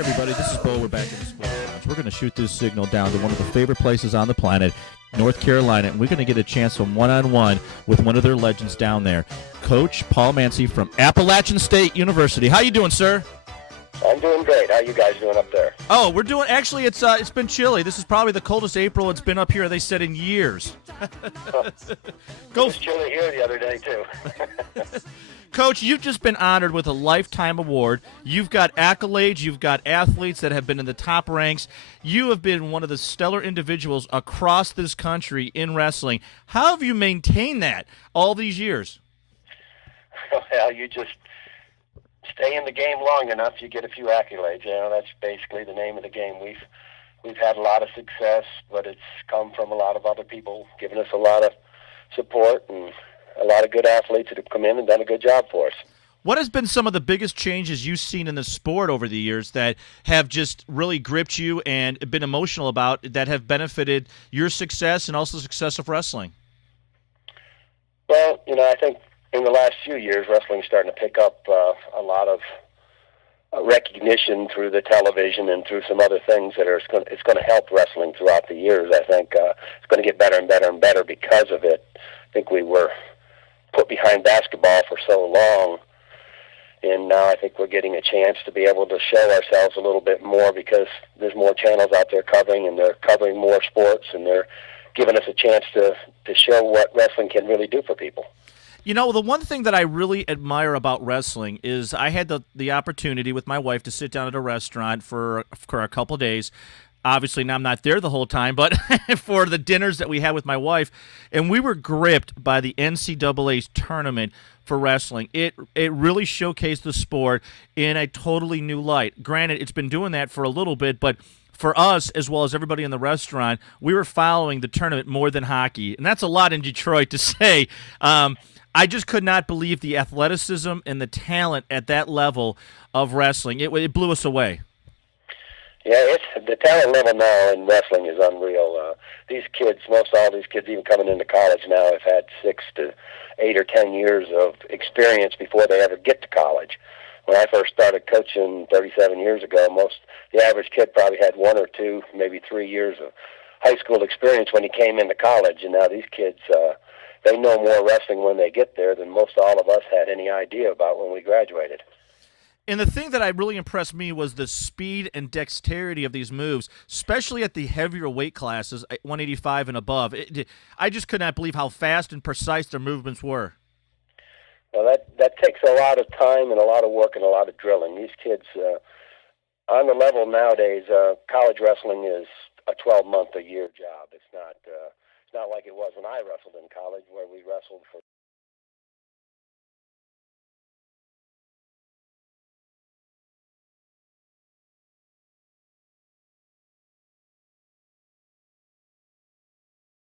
Hey everybody, this is Bo. We're back in the Sports Lounge. We're going to shoot this signal down to one of the favorite places on the planet, North Carolina, and we're going to get a chance from one-on-one with one of their legends down there, Coach Paul Mance from Appalachian State University. How you doing, sir? I'm doing great. How you guys doing up there? Oh, we're doing. Actually, it's been chilly. This is probably the coldest April it's been up here. They said in years. Go. It was chilly here the other day too. Coach, you've just been honored with a lifetime award. You've got accolades. You've got athletes that have been in the top ranks. You have been one of the stellar individuals across this country in wrestling. How have you maintained that all these years? Well, you just stay in the game long enough, you get a few accolades. You know, that's basically the name of the game. We've had a lot of success, but it's come from a lot of other people giving us a lot of support and a lot of good athletes that have come in and done a good job for us. What has been some of the biggest changes you've seen in the sport over the years that have just really gripped you and been emotional about, that have benefited your success and also the success of wrestling? Well, you know, I think in the last few years, wrestling's starting to pick up a lot of recognition through the television and through some other things that it's going to help wrestling throughout the years. I think it's going to get better and better and better because of it. I think we were put behind basketball for so long, and now I think we're getting a chance to be able to show ourselves a little bit more because there's more channels out there covering, and they're covering more sports, and they're giving us a chance to show what wrestling can really do for people. You know, the one thing that I really admire about wrestling is I had the opportunity with my wife to sit down at a restaurant for a couple of days. Obviously, now I'm not there the whole time, but for the dinners that we had with my wife, and we were gripped by the NCAA's tournament for wrestling. It really showcased the sport in a totally new light. Granted, it's been doing that for a little bit, but for us, as well as everybody in the restaurant, we were following the tournament more than hockey, and that's a lot in Detroit to say. I just could not believe the athleticism and the talent at that level of wrestling. It blew us away. Yeah, the talent level now in wrestling is unreal. These kids, most all these kids, even coming into college now, have had 6 to 8 or 10 years of experience before they ever get to college. When I first started coaching 37 years ago, the average kid probably had 1 or 2, maybe 3 years of high school experience when he came into college, and now these kids, they know more wrestling when they get there than most all of us had any idea about when we graduated. And the thing that really impressed me was the speed and dexterity of these moves, especially at the heavier weight classes, 185 and above. I just could not believe how fast and precise their movements were. Well, that takes a lot of time and a lot of work and a lot of drilling. These kids, on the level nowadays, college wrestling is a 12-month-a-year job. It's not like it was when I wrestled in college, where we wrestled for